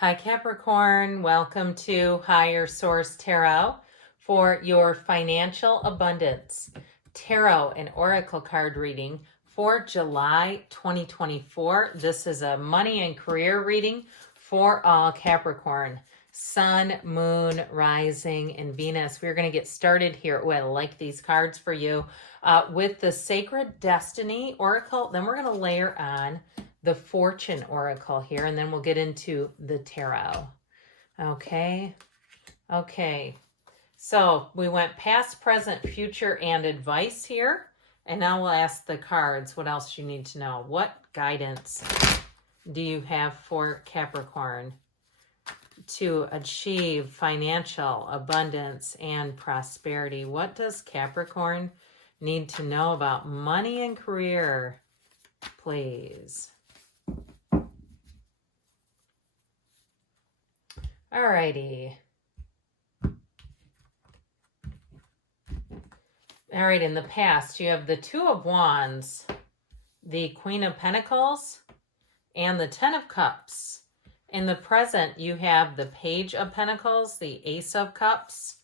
Hi Capricorn, welcome to Higher Source Tarot for your financial abundance tarot and oracle card reading for July 2024. This is a money and career reading for all Capricorn, Sun, Moon, Rising, and Venus. We're going to get started here. Oh, I like these cards for you with the Sacred Destiny Oracle. Then we're going to layer on the Fortune Oracle here, and then we'll get into the Tarot. Okay. So we went past, present, future, and advice here. And now we'll ask the cards what else you need to know. What guidance do you have for Capricorn to achieve financial abundance and prosperity? What does Capricorn need to know about money and career, please? Alrighty. All right, in the past, you have the Two of Wands, the Queen of Pentacles, and the Ten of Cups. In the present, you have the Page of Pentacles, the Ace of Cups,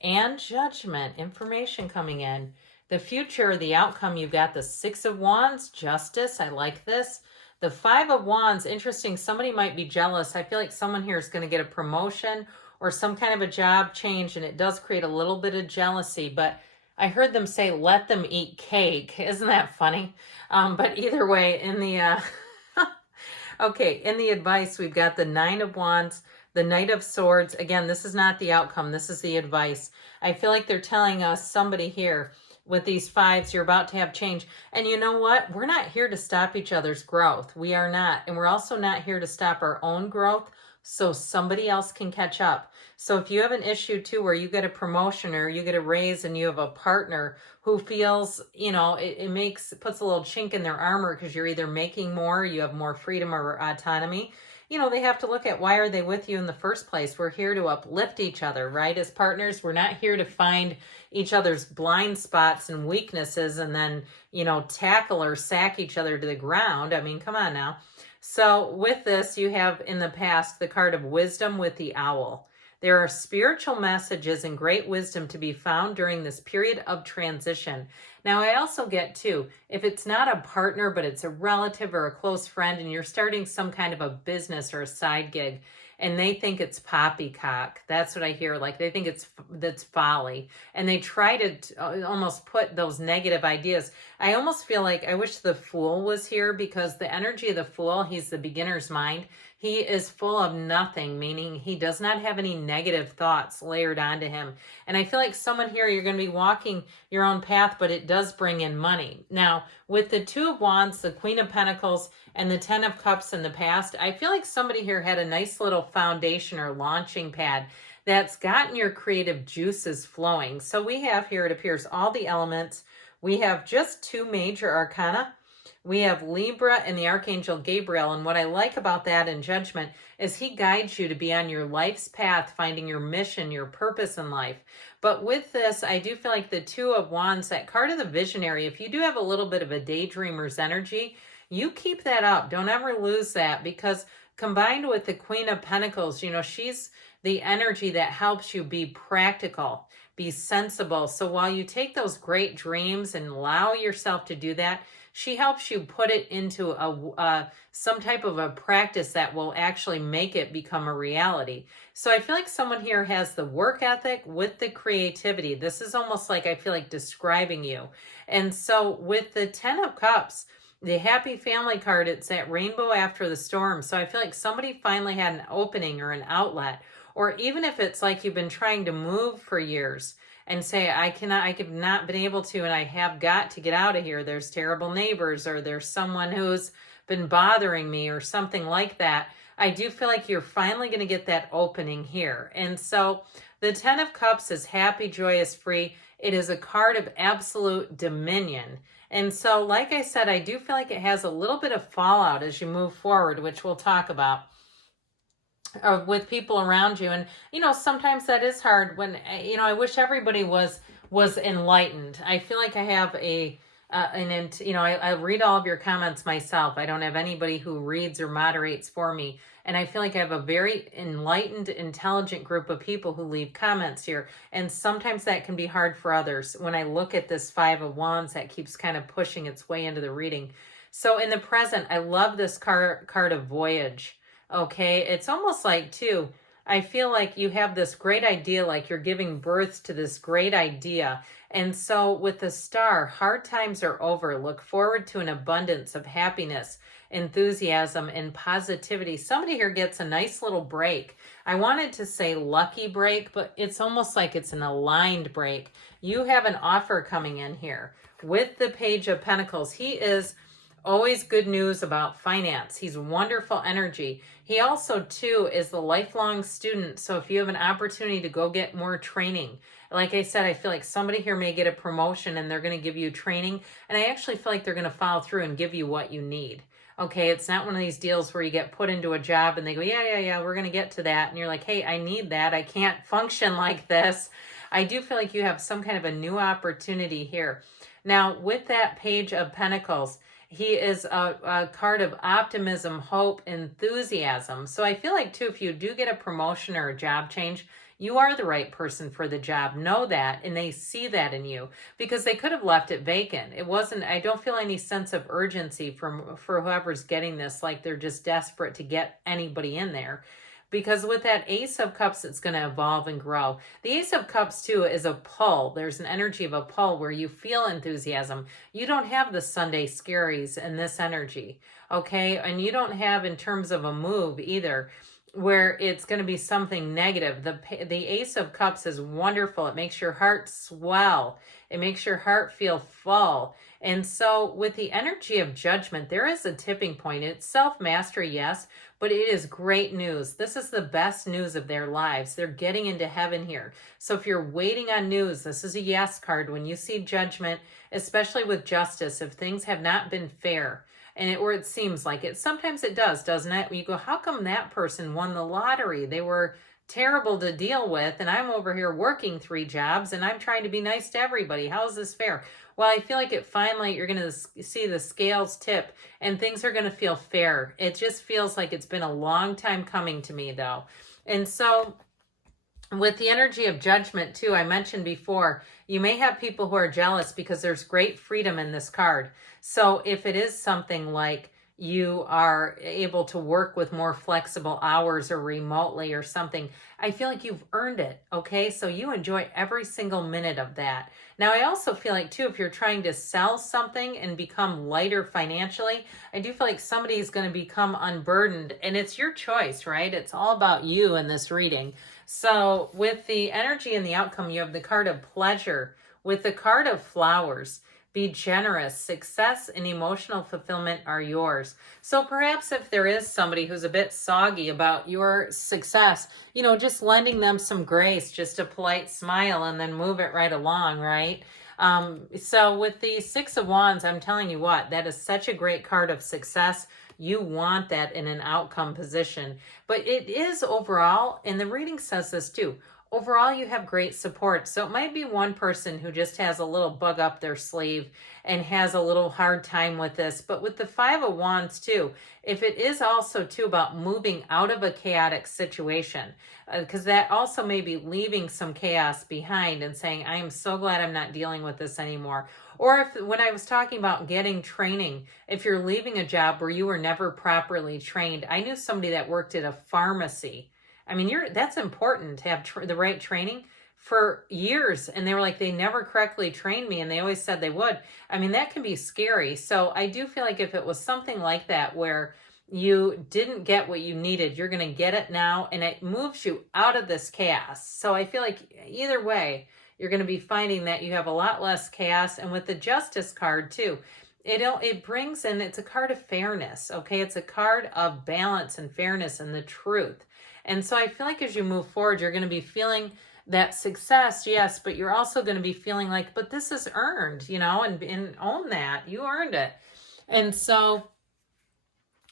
and Judgment, information coming in. The future, the outcome, you've got the Six of Wands, Justice, I like this. The Five of Wands, interesting, somebody might be jealous. I feel like someone here is going to get a promotion or some kind of a job change, and it does create a little bit of jealousy, but I heard them say, let them eat cake. Isn't that funny? But either way, in the, okay, in the advice, we've got the Nine of Wands, the Knight of Swords. Again, this is not the outcome. This is the advice. I feel like they're telling us, somebody here, with these fives, you're about to have change. And you know what? We're not here to stop each other's growth. We are not. And we're also not here to stop our own growth so somebody else can catch up. So if you have an issue too where you get a promotion or you get a raise and you have a partner who feels, you know, it puts a little chink in their armor because you're either making more, you have more freedom or autonomy, you know, they have to look at, why are they with you in the first place? We're here to uplift each other, right? As partners, we're not here to find each other's blind spots and weaknesses and then, you know, tackle or sack each other to the ground. I mean, come on now. So with this, you have in the past the card of wisdom with the owl. There are spiritual messages and great wisdom to be found during this period of transition. Now, I also get too, if it's not a partner, but it's a relative or a close friend, and you're starting some kind of a business or a side gig, and they think it's poppycock. That's what I hear. Like they think that's folly. And they try to almost put those negative ideas. I almost feel like I wish the Fool was here, because the energy of the Fool, he's the beginner's mind. He is full of nothing, meaning he does not have any negative thoughts layered onto him. And I feel like someone here, you're going to be walking your own path, but it does bring in money. Now, with the Two of Wands, the Queen of Pentacles, and the Ten of Cups in the past, I feel like somebody here had a nice little foundation or launching pad that's gotten your creative juices flowing. So we have here, it appears, all the elements. We have just two major arcana. We have Libra and the Archangel Gabriel, and what I like about that in Judgment is he guides you to be on your life's path, finding your mission, your purpose in life. But with this, I do feel like the Two of Wands, that card of the visionary, if you do have a little bit of a daydreamer's energy, you keep that up. Don't ever lose that, because combined with the Queen of Pentacles, you know, she's the energy that helps you be practical, be sensible. So while you take those great dreams and allow yourself to do that, she helps you put it into some type of a practice that will actually make it become a reality. So I feel like someone here has the work ethic with the creativity. This is almost like, I feel like, describing you. And so with the Ten of Cups, the happy family card, it's that rainbow after the storm. So I feel like somebody finally had an opening or an outlet, or even if it's like you've been trying to move for years and say, I have not been able to, and I have got to get out of here. There's terrible neighbors, or there's someone who's been bothering me, or something like that. I do feel like you're finally going to get that opening here. And so the Ten of Cups is happy, joyous, free. It is a card of absolute dominion. And so, like I said, I do feel like it has a little bit of fallout as you move forward, which we'll talk about, with people around you. And, you know, sometimes that is hard when, you know, I wish everybody was enlightened. I feel like I have a I read all of your comments myself. I don't have anybody who reads or moderates for me. And I feel like I have a very enlightened, intelligent group of people who leave comments here. And sometimes that can be hard for others. When I look at this Five of Wands, that keeps kind of pushing its way into the reading. So in the present, I love this card of voyage. Okay, it's almost like, too, I feel like you have this great idea, like you're giving birth to this great idea. And so with the star, hard times are over. Look forward to an abundance of happiness, enthusiasm, and positivity. Somebody here gets a nice little break. I wanted to say lucky break, but it's almost like it's an aligned break. You have an offer coming in here with the Page of Pentacles. He is always good news about finance. He's wonderful energy. He also, too, is the lifelong student. So if you have an opportunity to go get more training, like I said, I feel like somebody here may get a promotion and they're going to give you training. And I actually feel like they're going to follow through and give you what you need. Okay, it's not one of these deals where you get put into a job and they go, yeah, we're going to get to that. And you're like, hey, I need that. I can't function like this. I do feel like you have some kind of a new opportunity here. Now, with that Page of Pentacles, he is a card of optimism, hope, enthusiasm. So I feel like, too, if you do get a promotion or a job change, you are the right person for the job. Know that, and they see that in you, because they could have left it vacant. It wasn't, I don't feel any sense of urgency for whoever's getting this, like they're just desperate to get anybody in there. Because with that Ace of Cups, it's going to evolve and grow. The Ace of Cups, too, is a pull. There's an energy of a pull where you feel enthusiasm. You don't have the Sunday scaries in this energy, okay? And you don't have, in terms of a move either, where it's going to be something negative. The Ace of Cups is wonderful. It makes your heart swell. It makes your heart feel full. And so with the energy of Judgment, there is a tipping point. It's self-mastery, yes, but it is great news. This is the best news of their lives. They're getting into heaven here. So if you're waiting on news, this is a yes card. When you see Judgment, especially with justice, if things have not been fair, or it seems like it, sometimes it does, doesn't it? You go, how come that person won the lottery? They were terrible to deal with, and I'm over here working 3 jobs, and I'm trying to be nice to everybody. How is this fair? Well, I feel like finally you're going to see the scales tip, and things are going to feel fair. It just feels like it's been a long time coming to me, though. And so with the energy of Judgment, too, I mentioned before, you may have people who are jealous because there's great freedom in this card. So if it is something like you are able to work with more flexible hours or remotely or something, I feel like you've earned it, okay? So you enjoy every single minute of that. Now, I also feel like, too, if you're trying to sell something and become lighter financially, I do feel like somebody's going to become unburdened, and it's your choice, right? It's all about you in this reading. So with the energy and the outcome, you have the card of pleasure. With the card of flowers, be generous. Success and emotional fulfillment are yours. So perhaps if there is somebody who's a bit soggy about your success, just lending them some grace, just a polite smile, and then move it right along, right? So with the Six of Wands, I'm telling you what, that is such a great card of success. You want that in an outcome position. But it is overall, and the reading says this too, overall, you have great support. So it might be one person who just has a little bug up their sleeve and has a little hard time with this. But with the Five of Wands too, if it is also too about moving out of a chaotic situation, because that also may be leaving some chaos behind and saying, I am so glad I'm not dealing with this anymore. Or if, when I was talking about getting training, if you're leaving a job where you were never properly trained, I knew somebody that worked at a pharmacy. I mean, that's important to have the right training for years. And they were like, they never correctly trained me. And they always said they would. I mean, that can be scary. So I do feel like if it was something like that, where you didn't get what you needed, you're going to get it now. And it moves you out of this chaos. So I feel like either way, you're going to be finding that you have a lot less chaos. And with the Justice card too, it brings in, it's a card of fairness. Okay. It's a card of balance and fairness and the truth. And so I feel like as you move forward, you're going to be feeling that success, yes, but you're also going to be feeling like, but this is earned, and own that. You earned it. And so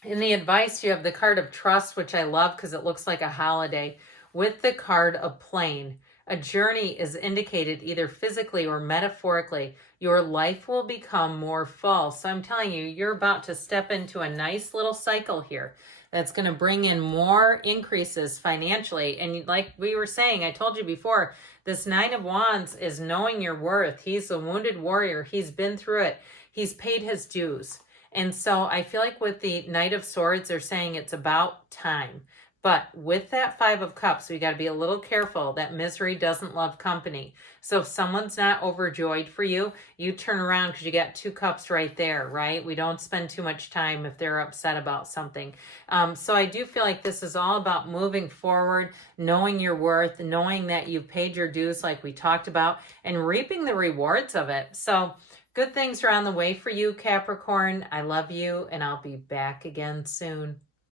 in the advice, you have the card of trust, which I love because it looks like a holiday, with the card of plane. A journey is indicated either physically or metaphorically. Your life will become more full. So I'm telling you, you're about to step into a nice little cycle here that's going to bring in more increases financially. And like we were saying, I told you before, this Nine of Wands is knowing your worth. He's a wounded warrior. He's been through it. He's paid his dues. And so I feel like with the Knight of Swords, they're saying it's about time. But with that Five of Cups, we got to be a little careful that misery doesn't love company. So if someone's not overjoyed for you, you turn around because you got 2 cups right there, right? We don't spend too much time if they're upset about something. So I do feel like this is all about moving forward, knowing your worth, knowing that you've paid your dues like we talked about, and reaping the rewards of it. So good things are on the way for you, Capricorn. I love you, and I'll be back again soon.